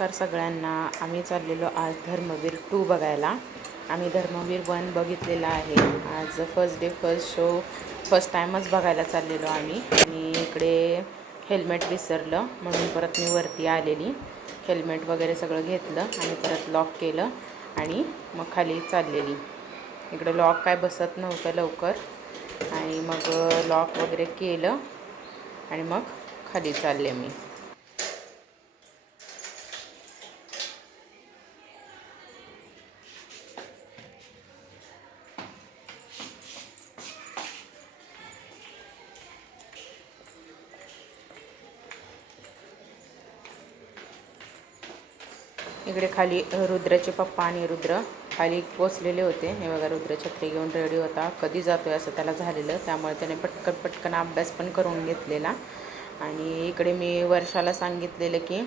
नमस्कार सगळ्यांना. आम्ही चाललेलो आज धर्मवीर 2 बघायला. आम्ही धर्मवीर 1 बघितलेला आहे. आज first day first show first टाईमच बघायला चाललेलो आम्ही. आणि इकडे हेल्मेट विसरलं म्हणून परत मी वरती आलेली. हेल्मेट वगैरे सगळं घेतलं आणि परत लॉक केलं आणि मग खाली चाललेली. इकडे लॉक काय बसत नव्हतं लवकर आणि मग लॉक वगैरे केलं आणि मग खाली चालले मी. इकडे खाली रुद्राचे पप्पा आणि रुद्र खाली पोचलेले होते. हे बघा, रुद्र छत्री घेऊन रेडी होता. कधी जातोय असं त्याला झालेलं, त्यामुळे त्याने पटकन अभ्यास पण करून घेतलेला. आणि इकडे मी वर्षाला सांगितलेलं की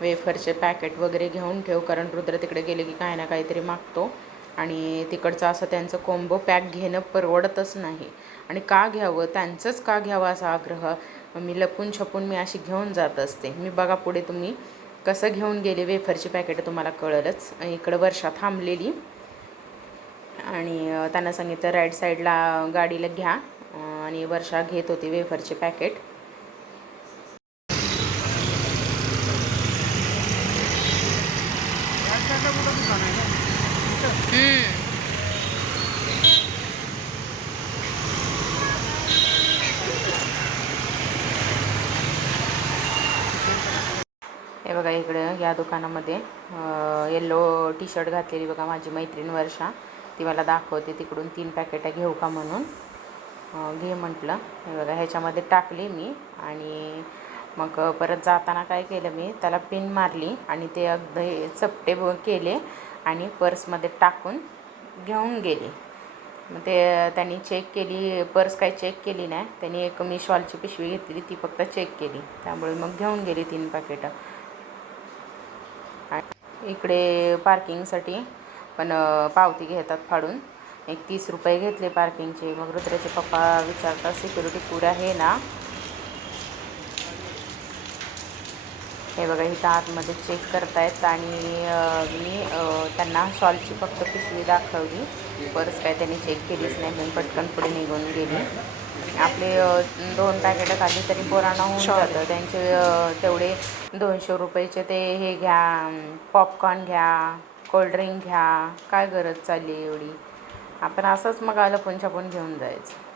वेफरचे पॅकेट वगैरे घेऊन ठेव, कारण रुद्र तिकडे गेले की काही ना काहीतरी मागतो आणि तिकडचं असं त्यांचं कोंबो पॅक घेणं परवडतच नाही. आणि का घ्यावं, त्यांचंच का घ्यावं असा आग्रह. मी लपून छपून मी अशी घेऊन जात असते. मी बघा पुढे तुम्ही कसं घेऊन गेले वेफरची पॅकेट तुम्हाला कळलंच. इकडं वर्षा थांबलेली आणि त्यांना सांगितलं राईट साईडला गाडीला घ्या आणि वर्षा घेत होती वेफरचे पॅकेट. हे बघा, इकडं या दुकानामध्ये येल्लो टी शर्ट घातलेली बघा माझी मैत्रीण वर्षा, ती मला दाखवते तिकडून 3 पॅकेटं घेऊ का म्हणून. घे म्हटलं. हे बघा, ह्याच्यामध्ये टाकली मी आणि मग परत जाताना काय केलं, मी त्याला पिन मारली आणि ते अगदी चपटे केले आणि पर्समध्ये टाकून घेऊन गेली. मग ते त्यांनी चेक केली, पर्स काही चेक केली नाही त्यांनी. एक मी शॉलची पिशवी घेतली, ती फक्त चेक केली, त्यामुळे मग घेऊन गेली 3 पॅकेटं. इकडे पार्किंगसाठी पण पावती घेतात फाडून. एक 30 रुपये घेतले पार्किंगचे. मग रुद्राचे पप्पा विचारतात सिक्युरिटी पुढे आहे ना. हे बघा, इथं आतमध्ये चेक करतायत आणि मी त्यांना शॉलची फक्त पिशवी दाखवली. पर्स काय त्यांनी चेक केलीच नाही, म्हणून पटकन पुढे निघून गेली. आपले 2 पॅकेटं खाल्ली तरी पोरांना होऊन जातं. त्यांचे तेवढे 200 रुपयाचे ते हे घ्या, पॉपकॉर्न घ्या, कोल्ड्रिंक घ्या, काय गरज चालली एवढी. आपण असंच मग लपून छपून घेऊन जायचं.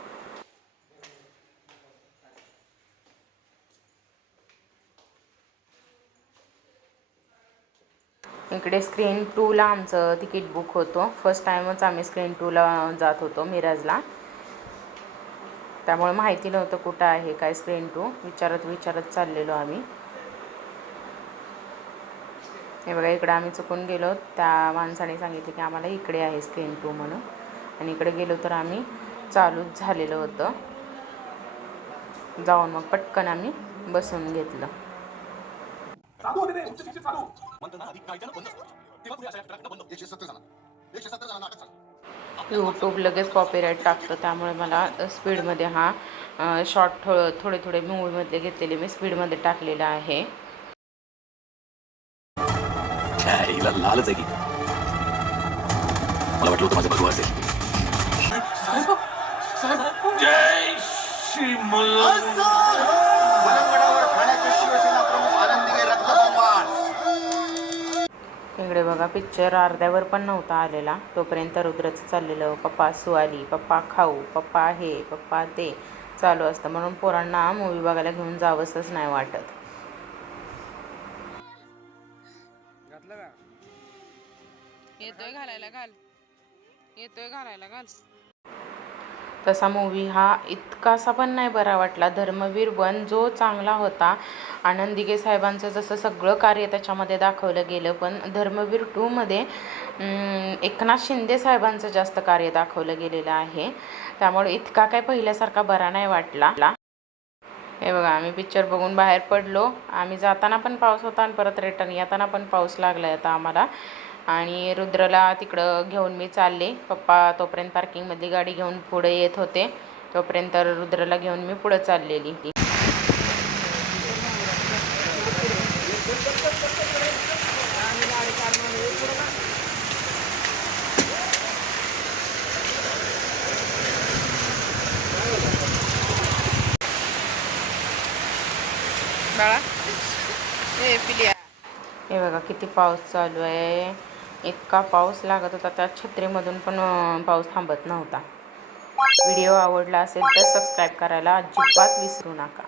इकडे स्क्रीन 2ला आमचं तिकीट बुक होतं. फर्स्ट टाईमच आम्ही स्क्रीन 2ला जात होतो मिराजला, त्यामुळे माहिती नव्हतं कुठं आहे काय स्क्रीन 2. विचारत चाललेलो आम्ही. हे बघा, इकडं आम्ही चुकून गेलो. त्या माणसाने सांगितलं की आम्हाला इकडे आहे स्क्रीन 2 म्हणून, आणि इकडे गेलो तर आम्ही चालूच झालेलं होतं. जाऊन मग पटकन आम्ही बसून घेतलं. यूट्यूब लगेच कॉपीराईट टाकतं, त्यामुळे मला स्पीडमध्ये शॉर्ट थोडे मूवीमधले घेतलेले मी स्पीडमध्ये टाकलेलं आहे. लालच आहे की मला वाटलं होतं माझं भगवा असेल. जय श्री इकडे बघा, पिक्चर अर्ध्यावर पण नव्हता आलेला तोपर्यंत रुद्रचं चाललेलं पप्पा सुवाली, पप्पा खाऊ, पप्पा हे, पप्पा ते चालू असतं. म्हणून पोरांना मूवी बघायला घेऊन जावंसच नाही वाटत. येतोय घालायला घाल. तसा मूवी हा इतकासा पण नाही बरा वाटला. धर्मवीर 1 जो चांगला होता, आनंद दिघे साहेबांचं जसं सगळं कार्य त्याच्यामध्ये दाखवलं गेलं, पण धर्मवीर 2मध्ये एकनाथ शिंदे साहेबांचं जास्त कार्य दाखवलं गेलेलं आहे, त्यामुळे इतका काय पहिल्यासारखा बरा नाही वाटला. हे बघा, आम्ही पिक्चर बघून बाहेर पडलो. आम्ही जाताना पण पाऊस होता आणि परत रिटर्न येताना पण पाऊस लागला आता आम्हाला. आणि रुद्रला तिकडं घेऊन मी चालले. पप्पा तोपर्यंत पार्किंगमधली गाडी घेऊन पुढे येत होते, तोपर्यंत रुद्रला घेऊन मी पुढं चाललेली. बाळा ए पिलिया हे बघा किती पाऊस चालू आहे. इतका पाऊस लागत होता त्या छत्रीमधून पण पाऊस थांबत नव्हता. व्हिडिओ आवडला असेल तर सबस्क्राईब करायला अजिबात विसरू नका.